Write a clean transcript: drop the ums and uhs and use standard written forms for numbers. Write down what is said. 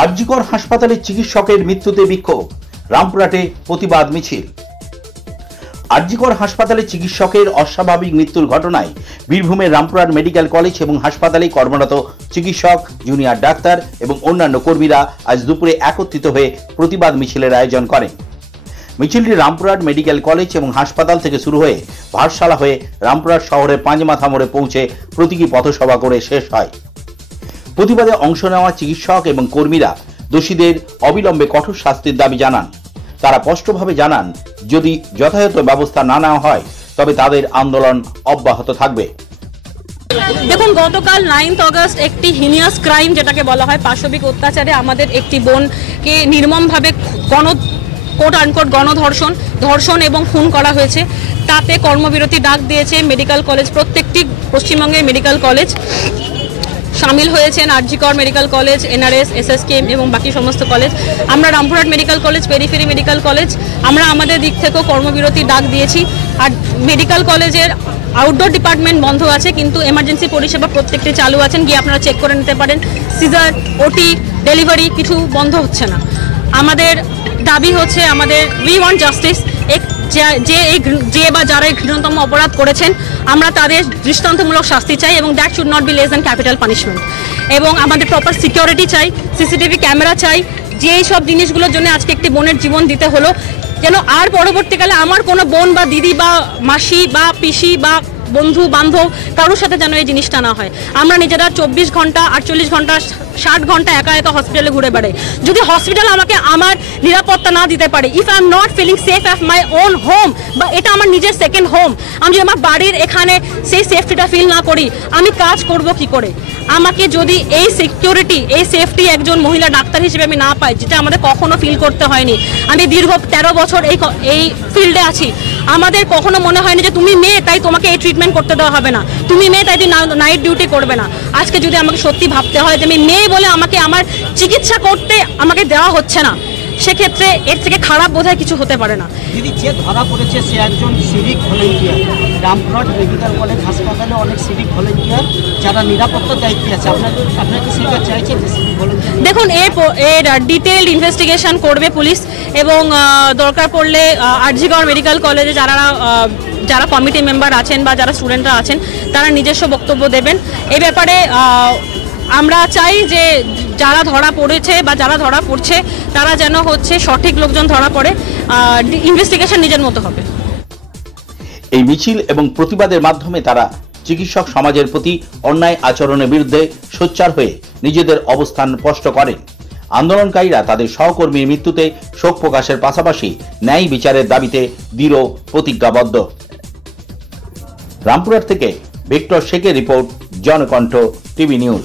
আরজিকর হাসপাতালে চিকিৎসকের মৃত্যুতে বিক্ষোভ, রামপুরহাটে প্রতিবাদ মিছিল। আরজিকর হাসপাতালে চিকিৎসকের অস্বাভাবিক মৃত্যুর ঘটনায় বীরভূমের রামপুরহাট মেডিকেল কলেজ এবং হাসপাতালে কর্মরত চিকিৎসক, জুনিয়র ডাক্তার এবং অন্যান্য কর্মীরা আজ দুপুরে একত্রিত হয়ে প্রতিবাদ মিছিলের আয়োজন করেন। মিছিলটি রামপুরহাট মেডিকেল কলেজ এবং হাসপাতাল থেকে শুরু হয়ে ভাটশালা হয়ে রামপুরহাট শহরের পাঁচমাথা মোড়ে পৌঁছে প্রতীকী পথসভা করে শেষ হয়। প্রতিবাদে অংশ নেওয়া চিকিৎসক এবং কর্মীরা দোষীদের অবিলম্বে কঠোর শাস্তির দাবি জানান। তারা স্পষ্টভাবে জানান, যদি যথাযথ ব্যবস্থা না নেওয়া হয় তবে তাদের আন্দোলন অব্যাহত থাকবে। দেখুন, গতকাল 9 অগস্ট একটি হিনিয়াস ক্রাইম যেটাকে বলা হয় পাশবিক অত্যাচারে আমাদের একটি বোনকে নির্মমভাবে ধর্ষণ এবং খুন করা হয়েছে। তাতে কর্মবিরতি ডাক দিয়েছে মেডিকেল কলেজ, প্রত্যেকটি পশ্চিমবঙ্গের মেডিকেল কলেজ সামিল হয়েছেন। RG Kar medical college, NRS, SSKM এবং বাকি সমস্ত কলেজ। আমরা Rampurhat medical college, periphery medical college, আমরা আমাদের দিক থেকেও কর্মবিরতি ডাক দিয়েছি। আর মেডিকেল কলেজের আউটডোর ডিপার্টমেন্ট বন্ধ আছে, কিন্তু এমার্জেন্সি পরিষেবা প্রত্যেকটি চালু আছেন, গিয়ে আপনারা চেক করে নিতে পারেন। সিজার, ওটি, ডেলিভারি কিছু বন্ধ হচ্ছে না। আমাদের দাবি হচ্ছে, উই ওয়ান্ট জাস্টিস। যে বা যারা ঘৃণতম অপরাধ করেছেন আমরা তাদের দৃষ্টান্তমূলক শাস্তি চাই, এবং that should not be less than capital punishment. এবং আমাদের প্রপার সিকিউরিটি চাই, সিসিটিভি ক্যামেরা চাই। যে সব জিনিসগুলোর জন্য আজকে একটি বোনের জীবন দিতে হলো, যেন আর পরবর্তীকালে আমার কোনো বোন বা দিদি বা মাসি বা পিসি বা বন্ধু বান্ধব কারোর সাথে যেন এই জিনিসটা না হয়। আমরা নিজেরা 24 ঘন্টা, 48 ঘন্টা, 60 ঘন্টা একা একা হসপিটালে ঘুরে বেড়াই। যদি হসপিটাল আমাকে আমার নিরাপত্তা না দিতে পারে, if I am not feeling safe at my own home, বা এটা আমার নিজের সেকেন্ড হোম, আমি যদি আমার বাড়ির এখানে সেই সেফটিটা ফিল না করি, আমি কাজ করব কি করে? আমাকে যদি এই সিকিউরিটি, এই সেফটি একজন মহিলা ডাক্তার হিসেবে আমি না পাই, যেটা আমাদের কখনো ফিল করতে হয়নি। আমি দীর্ঘ 13 বছর এই ফিল্ডে আছি। আমাদের কখনো মনে হয়নি যে তুমি মেয়ে তাই তোমাকে এই ট্রিটমেন্ট করতে দেওয়া হবে না, তুমি মেয়ে তাই নাইট ডিউটি করবে না। আজকে যদি আমাকে সত্যি ভাবতে হয় যে আমি মেয়ে বলে আমাকে আমার চিকিৎসা করতে আমাকে দেওয়া হচ্ছে না, সেক্ষেত্রে এর থেকে খারাপ বোধহয় কিছু হতে পারে না। দিদি, যে ধরা পড়েছে সে একজন civic volunteer. Rampurhat medical college হাসপাতালে অনেক সিভিক ভলেন্টিয়ার যারা নিরাপত্তার দায়িত্বে আছে, আপনাকে সেটা চাইছেন যে সিভিক ভলেন্টিয়ার? দেখুন, এর ডিটেইলড ইনভেস্টিগেশন করবে পুলিশ, এবং দরকার পড়লে আরজিকর মেডিকেল কলেজে যারা কমিটি মেম্বার আছেন বা যারা স্টুডেন্টরা আছেন তারা নিজস্ব বক্তব্য দেবেন। এই ব্যাপারে আমরা চাই যে যারা ধরা পড়েছে বা যারা ধরা পড়ছে তারা যেন সঠিক লোকজন ধরা পড়ে, ইনভেস্টিগেশন নিজের মতো হবে। এই মিছিল এবং প্রতিবাদের মাধ্যমে তারা চিকিৎসক সমাজের প্রতি অন্যায় আচরণের বিরুদ্ধে সোচ্চার হয়ে নিজেদের অবস্থান স্পষ্ট করেন। আন্দোলনকারীরা তাদের সহকর্মীর মৃত্যুতে শোক প্রকাশের পাশাপাশি ন্যায় বিচারের দাবিতে দৃঢ় প্রতিজ্ঞাবদ্ধ। রামপুরহাট থেকে ভিক্টর শেখের রিপোর্ট, জনকণ্ঠ টিভি নিউজ।